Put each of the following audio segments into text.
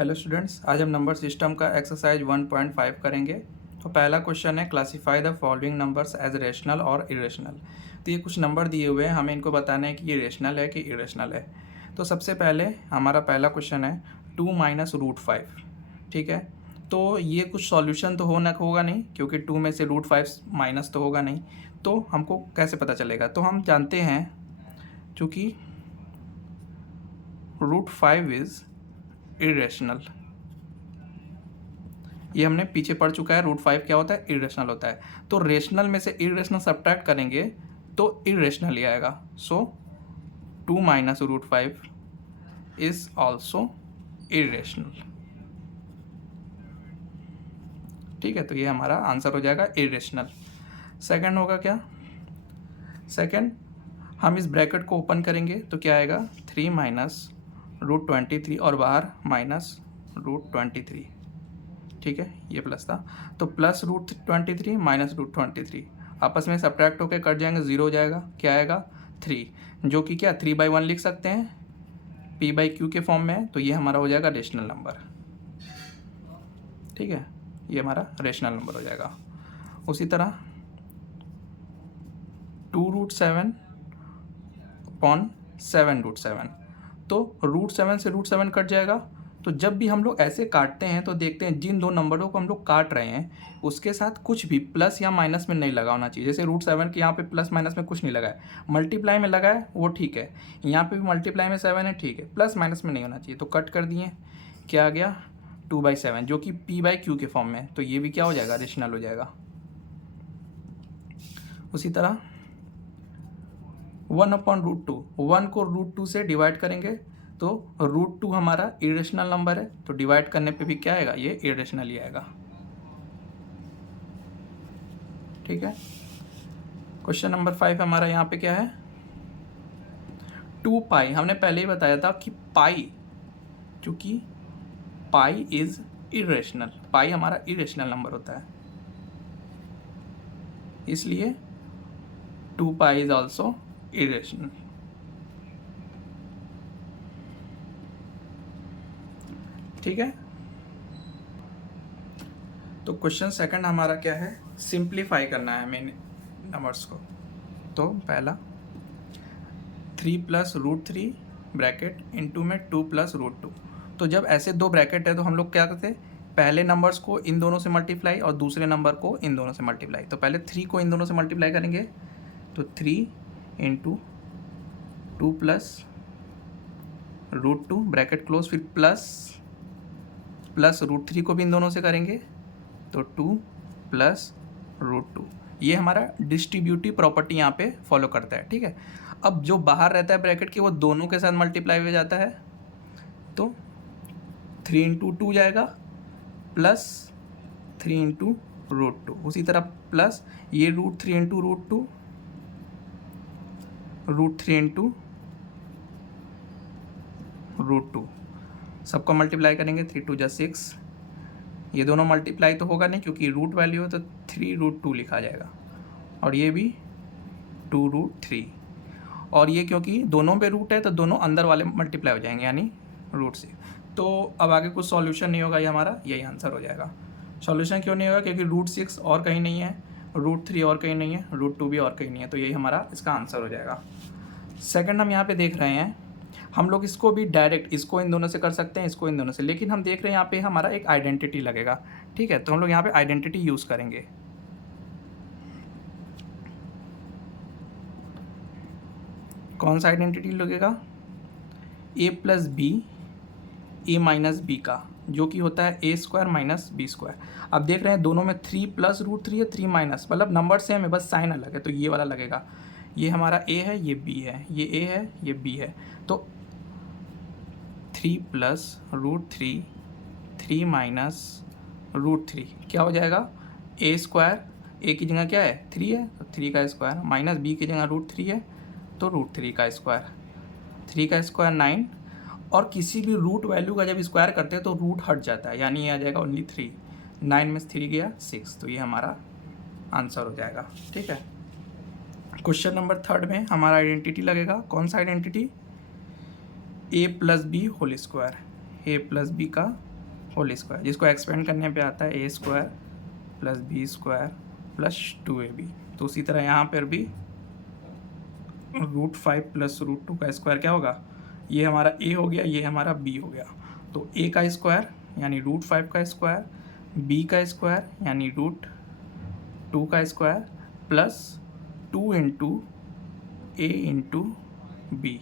Hello students, आज हम number system का एक्सरसाइज 1.5 करेंगे। तो पहला क्वेश्चन है classify the following numbers as rational और इरेशनल। तो ये कुछ नंबर दिए हुए हैं, हमें इनको बताना है कि ये रेशनल है कि इरेशनल है। तो सबसे पहले हमारा पहला क्वेश्चन है 2 माइनस रूट 5। ठीक है, तो ये कुछ सॉल्यूशन तो होगा नहीं, क्योंकि 2 में से रूट 5 माइनस तो होगा नहीं। तो हमको कैसे पता चलेगा? तो हम जानते हैं चूँकि रूट 5 इज़ इरेशनल। ये हमने पीछे पढ़ चुका है, रूट 5 क्या होता है? इरेशनल होता है। तो रेशनल में से इरेशनल सब्ट्रैक्ट करेंगे तो इरेशनल ही आएगा। So 2 minus root 5 is also irrational. ठीक है, तो ये हमारा आंसर हो जाएगा इरेशनल। सेकंड होगा क्या? सेकंड, हम इस ब्रैकेट को ओपन करेंगे तो क्या आएगा? 3 माइनस रूट 23 और बाहर माइनस रूट 23। ठीक है, ये प्लस था, तो प्लस रूट 23 माइनस रूट 23 आपस में सब्ट्रैक्ट होकर कट जाएंगे, जीरो हो जाएगा। क्या आएगा? 3, जो कि क्या 3/1 लिख सकते हैं, p/q के फॉर्म में है। तो ये हमारा हो जाएगा रेशनल नंबर। ठीक है, ये हमारा रेशनल नंबर हो जाएगा। उसी तरह 2√7 अपॉन 7√7, तो √7 से √7 कट जाएगा। तो जब भी हम लोग ऐसे काटते हैं तो देखते हैं जिन दो नंबरों को हम लोग काट रहे हैं उसके साथ कुछ भी प्लस या माइनस में नहीं लगा होना चाहिए। जैसे √7 के यहाँ पे प्लस माइनस में कुछ नहीं लगा है, मल्टीप्लाई में लगा है वो ठीक है, यहाँ पे भी मल्टीप्लाई में 7 है ठीक है, प्लस माइनस में नहीं होना चाहिए, तो कट कर दिए। क्या आ गया? 2/7, जो कि p/q के फॉर्म में है। तो ये भी क्या हो जाएगा? रेशनल हो जाएगा। उसी तरह 1/√2, 1 को √2 से डिवाइड करेंगे तो √2 हमारा इरेशनल नंबर है, तो डिवाइड करने पे भी क्या आएगा? ये इरेशनल ही आएगा। ठीक है, क्वेश्चन नंबर 5 हमारा यहाँ पे क्या है? 2 पाई। हमने पहले ही बताया था कि पाई, चूंकि पाई इज इरेशनल, पाई हमारा इरेशनल नंबर होता है, इसलिए 2 पाई इज ऑल्सो इरेशनल। ठीक है, तो क्वेश्चन सेकंड हमारा क्या है? सिंप्लीफाई करना है हमें नंबर्स को। तो पहला 3 + √3 ब्रैकेट इंटू में 2 + √2। तो जब ऐसे दो ब्रैकेट है तो हम लोग क्या करते हैं? पहले नंबर्स को इन दोनों से मल्टीप्लाई और दूसरे नंबर को इन दोनों से मल्टीप्लाई। तो पहले 3 को इन दोनों से मल्टीप्लाई करेंगे, तो 3 × 2 + √2 ब्रैकेट क्लोज, फिर प्लस √3 को भी इन दोनों से करेंगे तो 2 + √2। ये हमारा डिस्ट्रीब्यूटिव प्रॉपर्टी यहाँ पे फॉलो करता है। ठीक है, अब जो बाहर रहता है ब्रैकेट के वो दोनों के साथ मल्टीप्लाई हो जाता है, तो 3 × 2 जाएगा प्लस 3 × √2। उसी तरह प्लस ये √3 × √2, √3 × √2, सबको मल्टीप्लाई करेंगे। 3 × 2 = 6। ये दोनों मल्टीप्लाई तो होगा नहीं क्योंकि रूट वैल्यू है, तो 3√2 लिखा जाएगा, और ये भी 2√3। और ये क्योंकि दोनों पे रूट है तो दोनों अंदर वाले मल्टीप्लाई हो जाएंगे, यानी रूट से। तो अब आगे कुछ सॉल्यूशन नहीं होगा, ये हमारा यही आंसर हो जाएगा। सॉल्यूशन क्यों नहीं होगा? क्योंकि √6 और कहीं नहीं है, √3 और कहीं नहीं है, √2 भी और कहीं नहीं है, तो यही हमारा इसका आंसर हो जाएगा। सेकंड हम यहाँ पे देख रहे हैं, हम लोग इसको भी डायरेक्ट इसको इन दोनों से कर सकते हैं, इसको इन दोनों से, लेकिन हम देख रहे हैं यहाँ पे हमारा एक आइडेंटिटी लगेगा। ठीक है, तो हम लोग यहाँ पे आइडेंटिटी यूज़ करेंगे। कौन सा आइडेंटिटी लगेगा? a + b, a - b का, जो कि होता है a² - b²। अब देख रहे हैं दोनों में 3 + √3 है, 3 माइनस, मतलब नंबर सेम है, बस साइन अलग है, तो ये वाला लगेगा। ये हमारा a है, ये b है, ये a है, ये b है, तो 3 + √3, 3 - √3 क्या हो जाएगा? a², a की जगह क्या है? 3 है, तो 3 का स्क्वायर, माइनस b की जगह √3 है, तो √3 का स्क्वायर, 3 का स्क्वायर 9। और किसी भी रूट वैल्यू का जब स्क्वायर करते हैं तो रूट हट जाता है, यानी ये आ जाएगा ओनली 3, 9 में 3 गया 6, तो ये हमारा आंसर हो जाएगा। ठीक है, क्वेश्चन नंबर थर्ड में हमारा आइडेंटिटी लगेगा। कौन सा identity? a + b whole square, a + b का होल स्क्वायर, जिसको एक्सपेंड करने पे आता है A square plus B square plus 2ab। तो उसी तरह यहाँ पर भी √5 प्लस √2 का स्क्वायर क्या होगा, ये हमारा a हो गया, ये हमारा b हो गया। तो a का स्क्वायर यानी √5 का स्क्वायर, b का स्क्वायर यानी √2 का square plus 2 into a into B.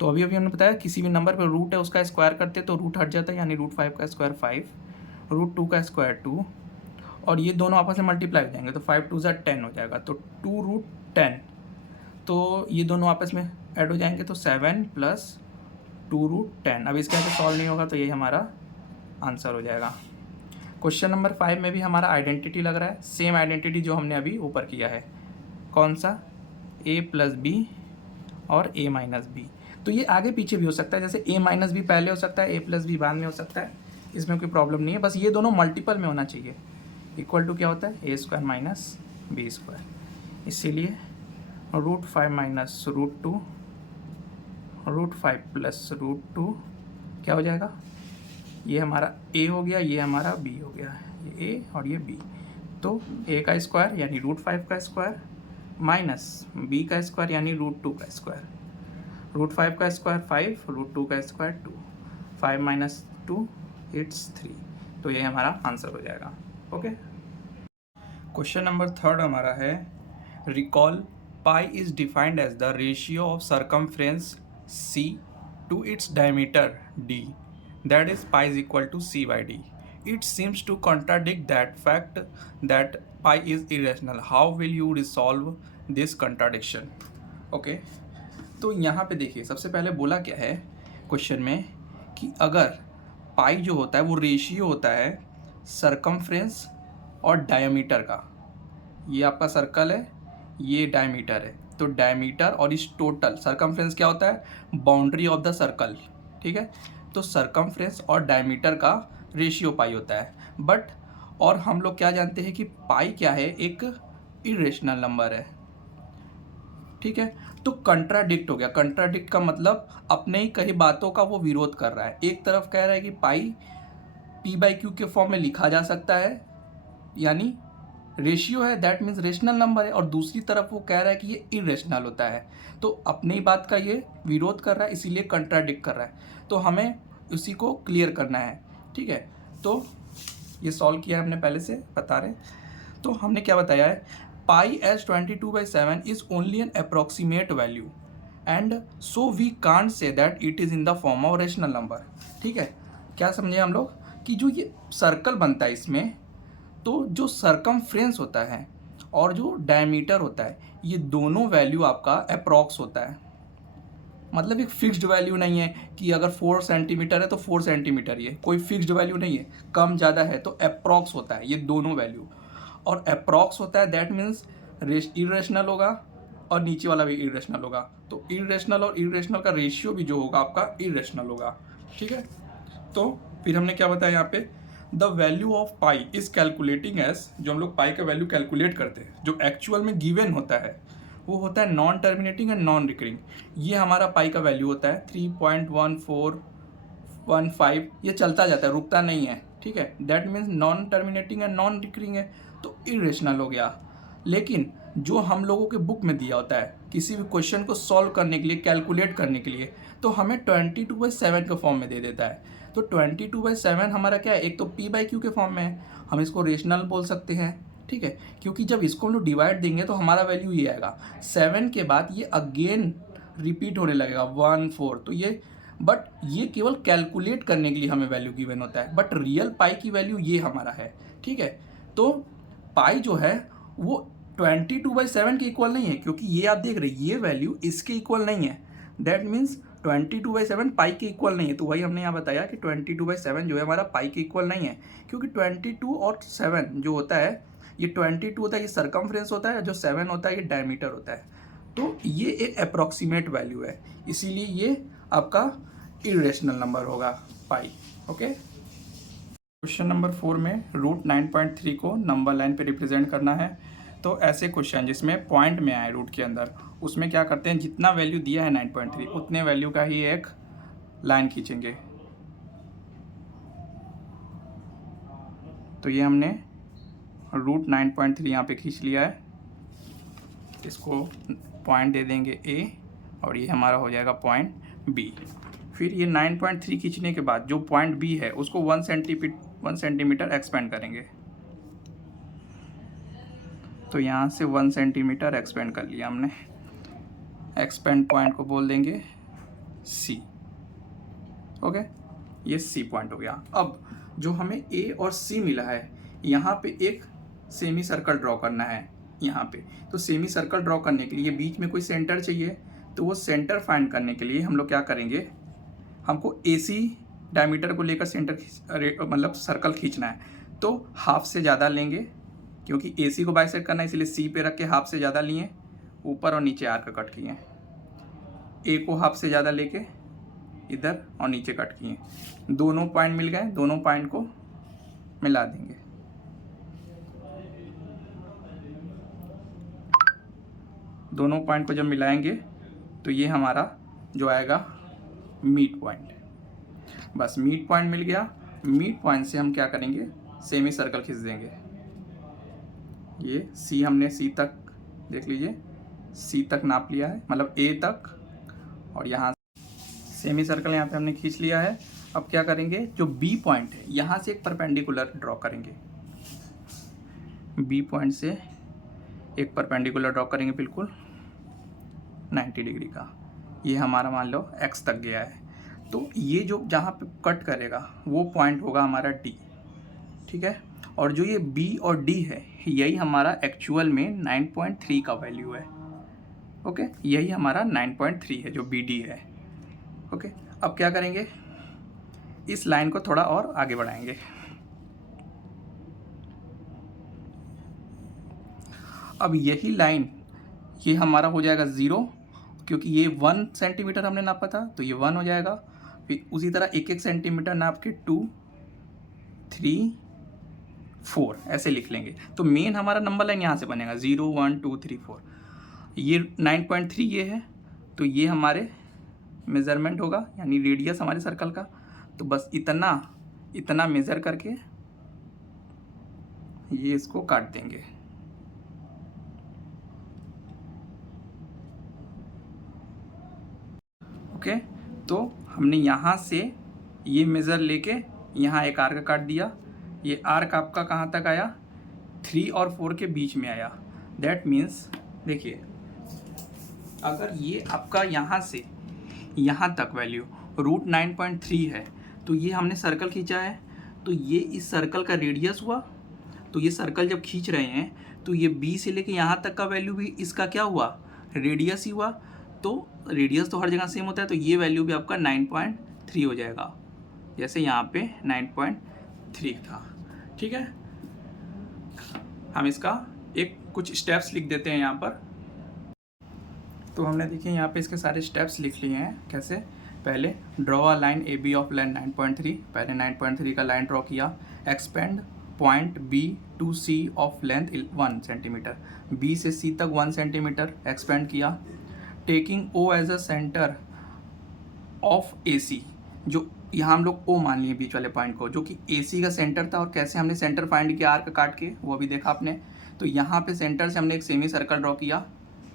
तो अभी हमने बताया किसी भी नंबर पर रूट है उसका स्क्वायर करते तो रूट हट जाता है, यानी √5 का स्क्वायर 5, √2 का स्क्वायर 2, और ये दोनों आपस में मल्टीप्लाई हो जाएंगे तो 5 2 10 हो जाएगा, तो 2√10। तो ये दोनों आपस में ऐड हो जाएंगे तो 7 प्लस 2√10। अब इसके आगे सॉल्व नहीं होगा तो ये हमारा आंसर हो जाएगा। क्वेश्चन नंबर 5 में भी हमारा आइडेंटिटी लग रहा है, सेम आइडेंटिटी जो हमने अभी ऊपर किया है। कौन सा, a प्लस बी और a माइनस बी। तो ये आगे पीछे भी हो सकता है, जैसे a माइनस बी पहले हो सकता है, a प्लस बी बाद में हो सकता है, इसमें कोई प्रॉब्लम नहीं है, बस ये दोनों मल्टीपल में होना चाहिए। इक्वल टू क्या होता है, a square minus B square, इसीलिए √5 माइनस √2, √5 प्लस √2 क्या हो जाएगा, ये हमारा a हो गया, ये हमारा b हो गया, ये a और ये b। तो a का स्क्वायर यानी √5 का स्क्वायर माइनस b का स्क्वायर यानी √2 का स्क्वायर, √5 का स्क्वायर 5, √2 का स्क्वायर 2, 5 माइनस 2 इट्स 3। तो ये हमारा आंसर हो जाएगा। ओके, क्वेश्चन नंबर 3 हमारा है, recall pi is defined as the ratio of circumference c to its diameter d, that is pi is equal to c by d. It seems to contradict that fact that pi is irrational. How will you resolve this contradiction? Okay, तो यहाँ पे देखिए सबसे पहले बोला क्या है question में कि अगर पाई जो होता है वो रेशियो होता है सरकमफ्रेंस और डायमीटर का। ये आपका सर्कल है, ये डायमीटर है, तो डायमीटर और इस टोटल सरकमफ्रेंस क्या होता है, बाउंड्री ऑफ द सर्कल, ठीक है। तो सरकमफ्रेंस और डायमीटर का रेशियो पाई होता है, बट और हम लोग क्या जानते हैं कि पाई क्या है, एक इरेशनल नंबर है, ठीक है। तो कंट्राडिक्ट हो गया, कंट्राडिक्ट का मतलब अपने ही कई बातों का वो विरोध कर रहा है। एक तरफ कह रहा है कि पाई p/q के फॉर्म में लिखा जा सकता है, यानी रेशियो है, दैट मीन्स रेशनल नंबर है, और दूसरी तरफ वो कह रहा है कि ये इरेशनल होता है। तो अपनी बात का ये विरोध कर रहा है, इसीलिए कंट्राडिक्ट कर रहा है। तो हमें उसी को क्लियर करना है, ठीक है। तो ये सॉल्व किया हमने पहले से बता रहे। तो हमने क्या बताया है, pi as 22/7 is only an approximate value and so we can't say that it is in the form of rational number, ठीक है। क्या समझे हम लोग कि जो ये सर्कल बनता है इसमें, तो जो सरकमफ्रेंस होता है और जो डायमीटर होता है, ये दोनों वैल्यू आपका अप्रॉक्स होता है। मतलब एक फिक्स्ड वैल्यू नहीं है कि अगर 4 सेंटीमीटर है तो 4 सेंटीमीटर, ये कोई फिक्स्ड वैल्यू नहीं है, कम ज़्यादा है तो अप्रॉक्स होता है ये दोनों वैल्यू। और अप्रॉक्स होता है दैट मीन्स इरेशनल होगा और नीचे वाला भी इरेशनल होगा। तो इरेशनल और इरेशनल का रेशियो भी जो होगा आपका इरेशनल होगा, ठीक है। तो फिर हमने क्या बताया यहाँ पे, the value of pi is calculating as, जो हम लोग पाई का वैल्यू कैलकुलेट करते हैं जो एक्चुअल में गिवन होता है वो होता है non terminating and non recurring. ये हमारा पाई का वैल्यू होता है 3.1415, ये चलता जाता है, रुकता नहीं है, ठीक है। That means non terminating and non recurring है, तो इरेशनल हो गया। लेकिन जो हम लोगों के बुक में दिया होता है किसी भी क्वेश्चन को सॉल्व करने के लिए, कैलकुलेट करने के लिए, तो हमें 22/7 के फॉर्म में दे देता है। तो 22/7 हमारा क्या है, एक तो p/q के फॉर्म में है, हम इसको रेशनल बोल सकते हैं, ठीक है। क्योंकि जब इसको हम लोग डिवाइड देंगे तो हमारा वैल्यू ये आएगा, 7 के बाद ये अगेन रिपीट होने लगेगा 1 4। तो ये बट ये केवल कैलकुलेट करने के लिए हमें वैल्यू गिवन होता है, बट रियल पाई की वैल्यू ये हमारा है, ठीक है। तो पाई जो है वो 22/7 के इक्वल नहीं है, क्योंकि ये आप देख रहे हैं ये वैल्यू इसके इक्वल नहीं है। दैट मीन्स 22/7 पाई के इक्वल नहीं है। तो वही हमने यहाँ बताया कि 22/7 जो है हमारा पाई के इक्वल नहीं है, क्योंकि 22 और 7 जो होता है, ये 22 होता है ये सरकमफ्रेंस होता है, जो 7 होता है ये डायमीटर होता है। तो ये एक अप्रॉक्सीमेट वैल्यू है, इसीलिए ये आपका इरेशनल नंबर होगा पाई। ओके, क्वेश्चन नंबर 4 में √9.3 को नंबर लाइन पे रिप्रेजेंट करना है। तो ऐसे क्वेश्चन जिसमें पॉइंट में आए रूट के अंदर, उसमें क्या करते हैं, जितना वैल्यू दिया है 9.3 उतने वैल्यू का ही एक लाइन खींचेंगे। तो ये हमने रूट 9.3 यहाँ पे खींच लिया है, इसको पॉइंट दे देंगे ए और ये हमारा हो जाएगा पॉइंट बी। फिर ये 9.3 खींचने के बाद जो पॉइंट बी है उसको 1 सेंटीमीटर एक्सपेंड करेंगे। तो यहाँ से 1 सेंटीमीटर एक्सपेंड कर लिया हमने। एक्सपेंड पॉइंट को बोल देंगे सी। ओके, ये सी पॉइंट हो गया। अब जो हमें ए और सी मिला है, यहाँ पे एक सेमी सर्कल ड्रॉ करना है यहाँ पे। तो सेमी सर्कल ड्रॉ करने के लिए बीच में कोई सेंटर चाहिए, तो वो सेंटर फाइंड करने के लिए हम लोग क्या करेंगे, हमको AC डायमीटर को लेकर सेंटर मतलब सर्कल खींचना है। तो हाफ से ज़्यादा लेंगे, क्योंकि AC को बाइसेक्ट करना है, इसलिए C पे रख के हाफ से ज़्यादा लिए, ऊपर और नीचे आर्क कट किए। A को हाफ से ज़्यादा लेके इधर और नीचे कट किए। दोनों पॉइंट मिल गए, दोनों पॉइंट को मिला देंगे। दोनों पॉइंट को जब मिलाएंगे तो ये हमारा जो आएगा मीट पॉइंट। बस मीट पॉइंट मिल गया। मीट पॉइंट से हम क्या करेंगे, सेमी सर्कल खींच देंगे। ये सी हमने सी तक देख लीजिए, सी तक नाप लिया है, मतलब ए तक, और यहाँ सेमी सर्कल यहाँ पे हमने खींच लिया है। अब क्या करेंगे, जो बी पॉइंट है यहाँ से एक परपेंडिकुलर ड्रॉ करेंगे। बी पॉइंट से एक परपेंडिकुलर ड्रॉ करेंगे बिल्कुल 90 डिग्री का। ये हमारा मान लो एक्स तक गया है। तो ये जो जहाँ पे कट करेगा वो पॉइंट होगा हमारा डी, ठीक है। और जो ये बी और डी है, यही हमारा एक्चुअल में 9.3 का वैल्यू है। ओके, यही हमारा 9.3 है जो बी डी है। ओके, अब क्या करेंगे, इस लाइन को थोड़ा और आगे बढ़ाएंगे। अब यही लाइन ये हमारा हो जाएगा 0, क्योंकि ये 1 सेंटीमीटर हमने नापा था, तो ये 1 हो जाएगा। फिर उसी तरह 1-1 सेंटीमीटर नाप के 2, 3, 4 ऐसे लिख लेंगे। तो मेन हमारा नंबर लाइन यहाँ से बनेगा 0, 1, 2, 3, 4। ये 9.3 ये है, तो ये हमारे मेज़रमेंट होगा, यानी रेडियस हमारे सर्कल का। तो बस इतना मेज़र करके ये इसको काट देंगे। ओके, तो हमने यहाँ से ये मेज़र लेके यहाँ एक आर्क काट दिया। ये आर्क आपका कहाँ तक आया, 3 और 4 के बीच में आया। दैट मीन्स देखिए, अगर ये आपका यहाँ से यहाँ तक वैल्यू रूट 9.3 है, तो ये हमने सर्कल खींचा है, तो ये इस सर्कल का रेडियस हुआ। तो ये सर्कल जब खींच रहे हैं तो ये बी से लेके यहाँ तक का वैल्यू भी इसका क्या हुआ, रेडियस ही हुआ। तो रेडियस तो हर जगह सेम होता है, तो ये वैल्यू भी आपका 9.3 हो जाएगा, जैसे यहाँ पे 9.3 था। ठीक है, हम इसका एक कुछ स्टेप्स लिख देते हैं यहाँ पर। तो हमने देखिए यहाँ पे इसके सारे स्टेप्स लिख लिए हैं। कैसे, पहले draw a line A B of length 9.3, पहले 9.3 का लाइन ड्रॉ किया। Expand point B to C of length 1 centimetre, B से सी तक 1 सेंटीमीटर एक्सपेंड किया। Taking O as a centre of A C, जो यहाँ हम लोग ओ मान लिए बीच वाले पॉइंट को, जो कि ए सी का सेंटर था। और कैसे हमने सेंटर फाइंड किया, आर्क काट के, वो भी देखा आपने। तो यहाँ पे सेंटर से हमने एक सेमी सर्कल ड्रॉ किया,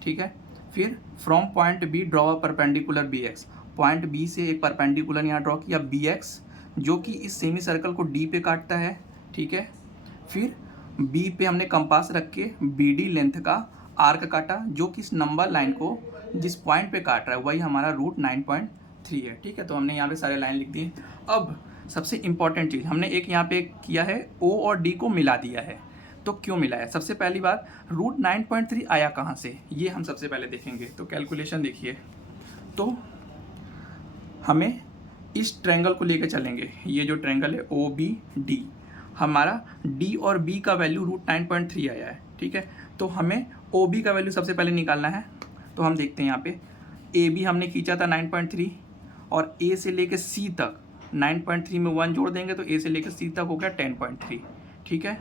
ठीक है। फिर from point B draw a perpendicular B X, point B से एक परपेंडिकुलर यहाँ ड्रॉ किया बी एक्स, जो कि इस सेमी सर्कल को डी पे काटता है, ठीक है। फिर बी पे हमने कंपास रख के बी डी लेंथ का आर्क काटा, जो कि इस नंबर लाइन को जिस पॉइंट पे काट रहा है वही हमारा रूट 9.3 है, ठीक है। तो हमने यहाँ पे सारे लाइन लिख दिए। अब सबसे इंपॉर्टेंट चीज़ हमने एक यहाँ पे किया है, ओ और डी को मिला दिया है। तो क्यों मिला है, सबसे पहली बात, रूट 9.3 आया कहाँ से, ये हम सबसे पहले देखेंगे। तो कैलकुलेशन देखिए, तो हमें इस ट्रायंगल को लेकर चलेंगे। ये जो ट्रायंगल है ओ बी डी, हमारा डी और बी का वैल्यू रूट 9.3 आया है, ठीक है। तो हमें ओ बी का वैल्यू सबसे पहले निकालना है। तो हम देखते हैं यहाँ पे ए बी हमने खींचा था 9.3, और ए से लेकर सी तक 9.3 में 1 जोड़ देंगे तो ए से लेकर सी तक हो गया 10.3, ठीक है।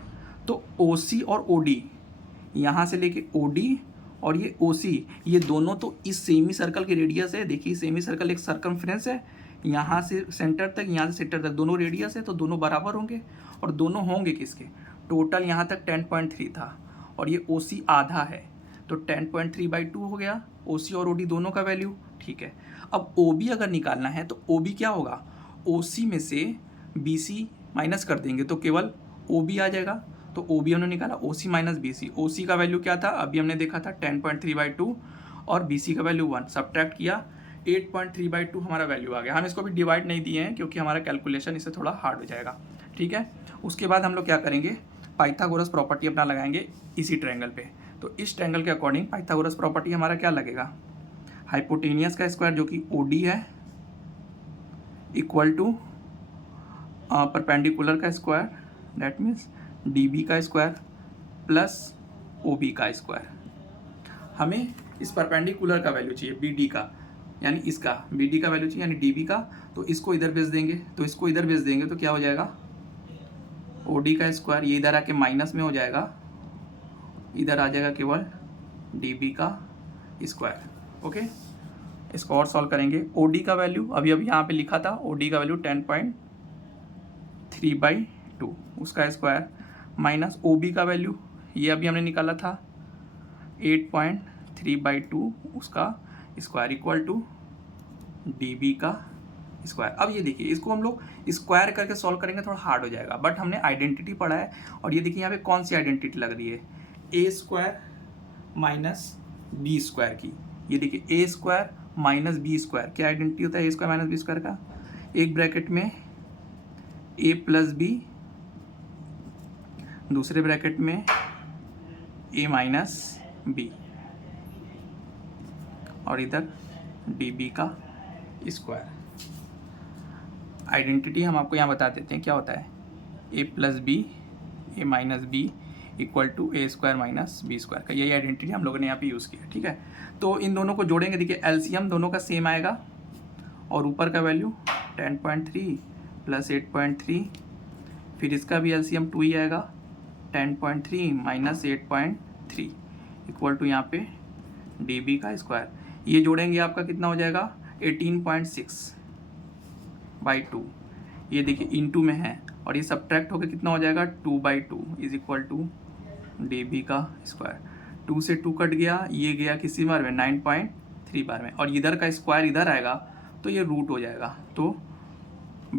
तो ओ सी और ओ डी, यहाँ से लेके ओ डी और ये ओ सी, ये दोनों तो इस सेमी सर्कल के रेडियस है। देखिए सेमी सर्कल एक सर्कमफ्रेंस है, यहाँ से सेंटर तक, यहाँ से सेंटर तक दोनों रेडियस है तो दोनों बराबर होंगे, और दोनों होंगे किसके, टोटल यहाँ तक 10.3 था और ये OC आधा है, तो 10.3/2 हो गया OC और OD दोनों का वैल्यू। ठीक है, अब OB अगर निकालना है तो OB क्या होगा, OC में से BC माइनस कर देंगे तो केवल OB आ जाएगा। तो OB हमने निकाला, OC माइनस BC, OC का वैल्यू क्या था, अभी हमने देखा था 10.3/2 और BC का वैल्यू 1, सब्ट्रैक्ट किया 8.3/2 हमारा वैल्यू आ गया। हम इसको भी डिवाइड नहीं दिए हैं क्योंकि हमारा कैलकुलेशन इससे थोड़ा हार्ड हो जाएगा। ठीक है, उसके बाद हम लोग क्या करेंगे, पाइथागोरस प्रॉपर्टी अपना लगाएंगे इसी ट्रायंगल पे। तो इस ट्रायंगल के अकॉर्डिंग पाइथागोरस प्रॉपर्टी हमारा क्या लगेगा, हाइपोटेनियस का स्क्वायर जो कि OD है इक्वल टू परपेंडिकुलर का स्क्वायर दैट मीन्स DB का स्क्वायर प्लस OB का स्क्वायर। हमें इस परपेंडिकुलर का वैल्यू चाहिए BD का, यानी इसका BD का वैल्यू चाहिए यानी DB का, तो इसको इधर भेज देंगे, तो इसको इधर भेज देंगे तो क्या हो जाएगा, OD का स्क्वायर, ये इधर आके माइनस में हो जाएगा, इधर आ जाएगा केवल DB का स्क्वायर। ओके, इसको और सॉल्व करेंगे। OD का वैल्यू अभी यहाँ पे लिखा था, OD का वैल्यू 10.3/2 उसका स्क्वायर माइनस OB का वैल्यू ये अभी हमने निकाला था 8.3/2 उसका स्क्वायर इक्वल टू DB का स्क्वायर। अब ये देखिए, इसको हम लोग स्क्वायर करके सॉल्व करेंगे, थोड़ा हार्ड हो जाएगा, बट हमने आइडेंटिटी पढ़ा है। और ये देखिए यहाँ पे कौन सी आइडेंटिटी लग रही है, A² माइनस B² की। ये देखिए A² माइनस B², क्या आइडेंटिटी होता है A² माइनस B² का, एक ब्रैकेट में A प्लस B, दूसरे ब्रैकेट में A माइनस B, और इधर DB का स्क्वायर। आइडेंटिटी हम आपको यहाँ बता देते हैं क्या होता है, A plus B A minus B equal to A² minus B² का, यही आइडेंटिटी हम लोगों ने यहाँ पे यूज़ किया। ठीक है, तो इन दोनों को जोड़ेंगे, देखिए LCM दोनों का सेम आएगा, और ऊपर का वैल्यू 10.3 प्लस 8.3, फिर इसका भी LCM 2 ही आएगा, 10.3 माइनस 8.3 इक्वल टू यहाँ पे DB का स्क्वायर। ये जोड़ेंगे आपका कितना हो जाएगा 18.6/2, ये देखिए इनटू में है, और ये सब्ट्रैक्ट होकर कितना हो जाएगा 2/2 इज इक्वल टू DB का स्क्वायर। 2 से 2 कट गया, ये गया किसी बार में 9.3 बार में, और इधर का स्क्वायर इधर आएगा तो ये रूट हो जाएगा। तो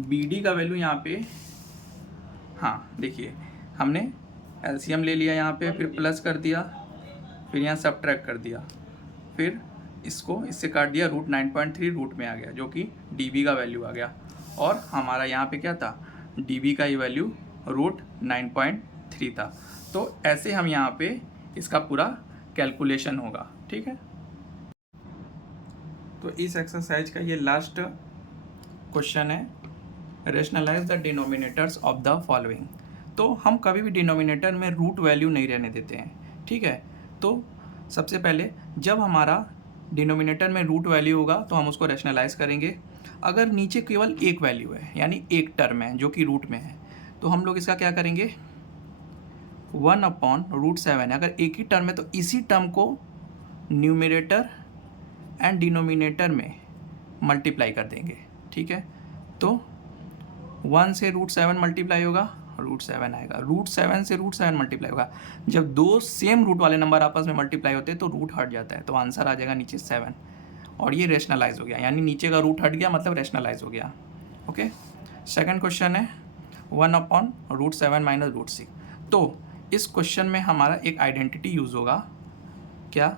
BD का वैल्यू यहाँ पे, हाँ देखिए हमने LCM ले लिया यहाँ पे, फिर प्लस कर दिया, फिर यहाँ सब्ट्रैक्ट कर दिया, फिर इसको इससे काट दिया, रूट 9.3 रूट में आ गया जो कि DB का वैल्यू आ गया, और हमारा यहाँ पे क्या था, DB का ये वैल्यू रूट 9.3 था। तो ऐसे हम यहाँ पे इसका पूरा कैलकुलेशन होगा। ठीक है, तो इस एक्सरसाइज का ये लास्ट क्वेश्चन है, rationalise the denominators of the following. तो हम कभी भी डिनोमिनेटर में रूट वैल्यू नहीं रहने देते हैं। ठीक है, तो सबसे पहले जब हमारा डिनोमिनेटर में रूट वैल्यू होगा तो हम उसको रेशनलाइज करेंगे। अगर नीचे केवल एक वैल्यू है यानी एक टर्म है जो कि रूट में है, तो हम लोग इसका क्या करेंगे, 1/√7 है। अगर एक ही टर्म है तो इसी टर्म को न्यूमरेटर एंड डिनोमिनेटर में मल्टीप्लाई कर देंगे। ठीक है, तो 1 से √7 मल्टीप्लाई होगा, √7 आएगा, √7 से √7 मल्टीप्लाई होगा। जब दो सेम रूट वाले नंबर आपस में मल्टीप्लाई होते हैं तो रूट हट जाता है, तो आंसर आ जाएगा नीचे 7, और ये रेशनलाइज हो गया, यानी नीचे का रूट हट गया मतलब रेशनलाइज हो गया। ओके, सेकंड क्वेश्चन है 1/√7 माइनस √6। तो इस क्वेश्चन में हमारा एक आइडेंटिटी यूज़ होगा, क्या,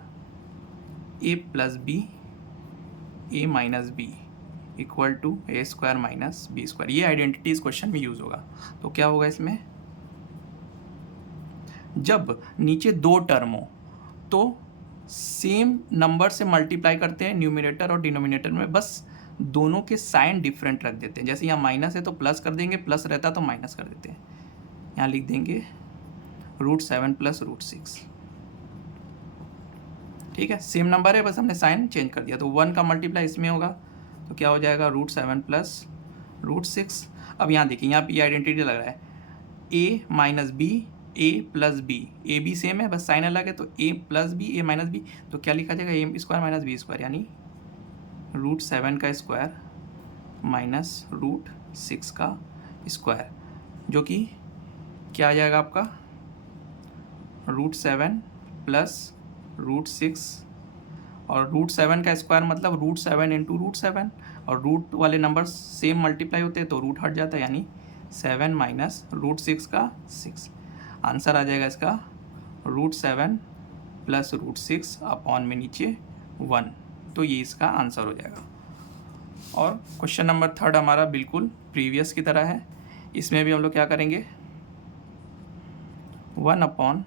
A plus B A minus B equal to A² minus B²। ये आइडेंटिटी इस क्वेश्चन में यूज़ होगा। तो क्या होगा इसमें, जब नीचे दो टर्म हो तो सेम नंबर से मल्टीप्लाई करते हैं न्यूमरेटर और डिनोमिनेटर में, बस दोनों के साइन डिफरेंट रख देते हैं। जैसे यहाँ माइनस है तो प्लस कर देंगे, प्लस रहता तो माइनस कर देते हैं। यहाँ लिख देंगे √7 प्लस √6। ठीक है, सेम नंबर है, बस हमने साइन चेंज कर दिया। तो 1 का मल्टीप्लाई इसमें होगा तो क्या हो जाएगा √7 प्लस √6। अब यहाँ देखिए, यहाँ पे आइडेंटिटी लग रहा है A minus B A plus B, A B same है बस साइन अलग है, तो A plus B A minus B, तो क्या लिखा जाएगा A² माइनस B², यानी √7 का स्क्वायर माइनस रूट 6 का स्क्वायर, जो कि क्या आ जाएगा आपका रूट 7 प्लस रूट 6, और रूट 7 का स्क्वायर मतलब रूट 7 इंटू रूट 7, और रूट वाले नंबर सेम मल्टीप्लाई होते हैं तो रूट हट जाता है, यानी 7 माइनस रूट 6 का 6। आंसर आ जाएगा इसका रूट 7 प्लस रूट 6 अपॉन में नीचे 1। तो ये इसका आंसर हो जाएगा। और क्वेश्चन नंबर 3 हमारा बिल्कुल प्रीवियस की तरह है। इसमें भी हम लोग क्या करेंगे, 1 अपॉन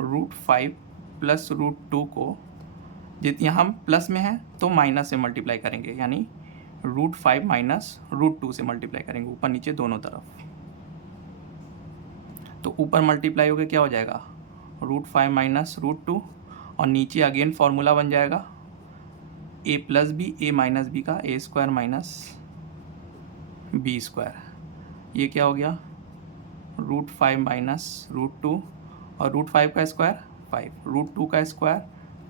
रूट 5 प्लस रूट 2 को जितना हम प्लस में है तो माइनस से मल्टीप्लाई करेंगे, यानी रूट 5 माइनस रूट 2 से मल्टीप्लाई करेंगे, ऊपर नीचे दोनों तरफ। तो ऊपर मल्टीप्लाई होकर क्या हो जाएगा रूट 5 माइनस रूट 2, और नीचे अगेन फॉर्मूला बन जाएगा ए प्लस बी ए माइनस बी का, ए स्क्वायर माइनस बी स्क्वायर। ये क्या हो गया रूट 5 माइनस रूट 2, और रूट 5 का स्क्वायर 5, रूट 2 का स्क्वायर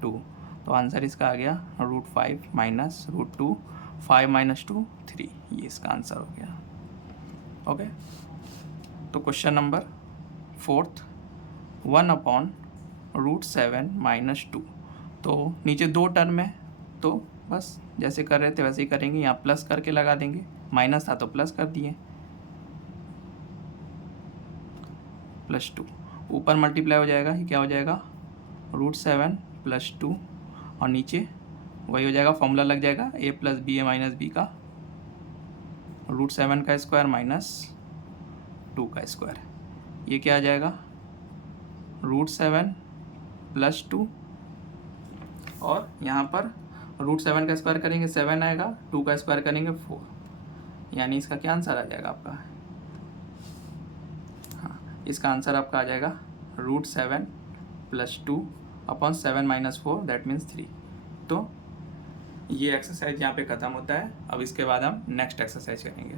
2। तो आंसर इसका आ गया रूट 5 माइनस रूट 2, 5 माइनस 2 3। ये इसका आंसर हो गया। ओके, तो question number 4, 1 upon root 7 minus 2। तो नीचे दो टर्म है तो बस जैसे कर रहे थे वैसे ही करेंगे, यहाँ प्लस करके लगा देंगे, माइनस था तो प्लस कर दिए, प्लस 2 ऊपर मल्टीप्लाई हो जाएगा, ये क्या हो जाएगा रूट 7 प्लस 2, और नीचे वही हो जाएगा, फॉर्मूला लग जाएगा ए प्लस बी ए माइनस बी का, रूट 7 का स्क्वायर माइनस 2 का स्क्वायर। ये क्या आ जाएगा रूट 7 प्लस 2, और यहाँ पर रूट 7 का स्क्वायर करेंगे 7 आएगा, 2 का स्क्वायर करेंगे 4, यानी इसका क्या आंसर आ जाएगा आपका, हाँ इसका आंसर आपका आ जाएगा root 7 plus 2 upon 7 minus 4 that means 3। तो ये एक्सरसाइज यहाँ पे ख़त्म होता है। अब इसके बाद हम नेक्स्ट एक्सरसाइज करेंगे।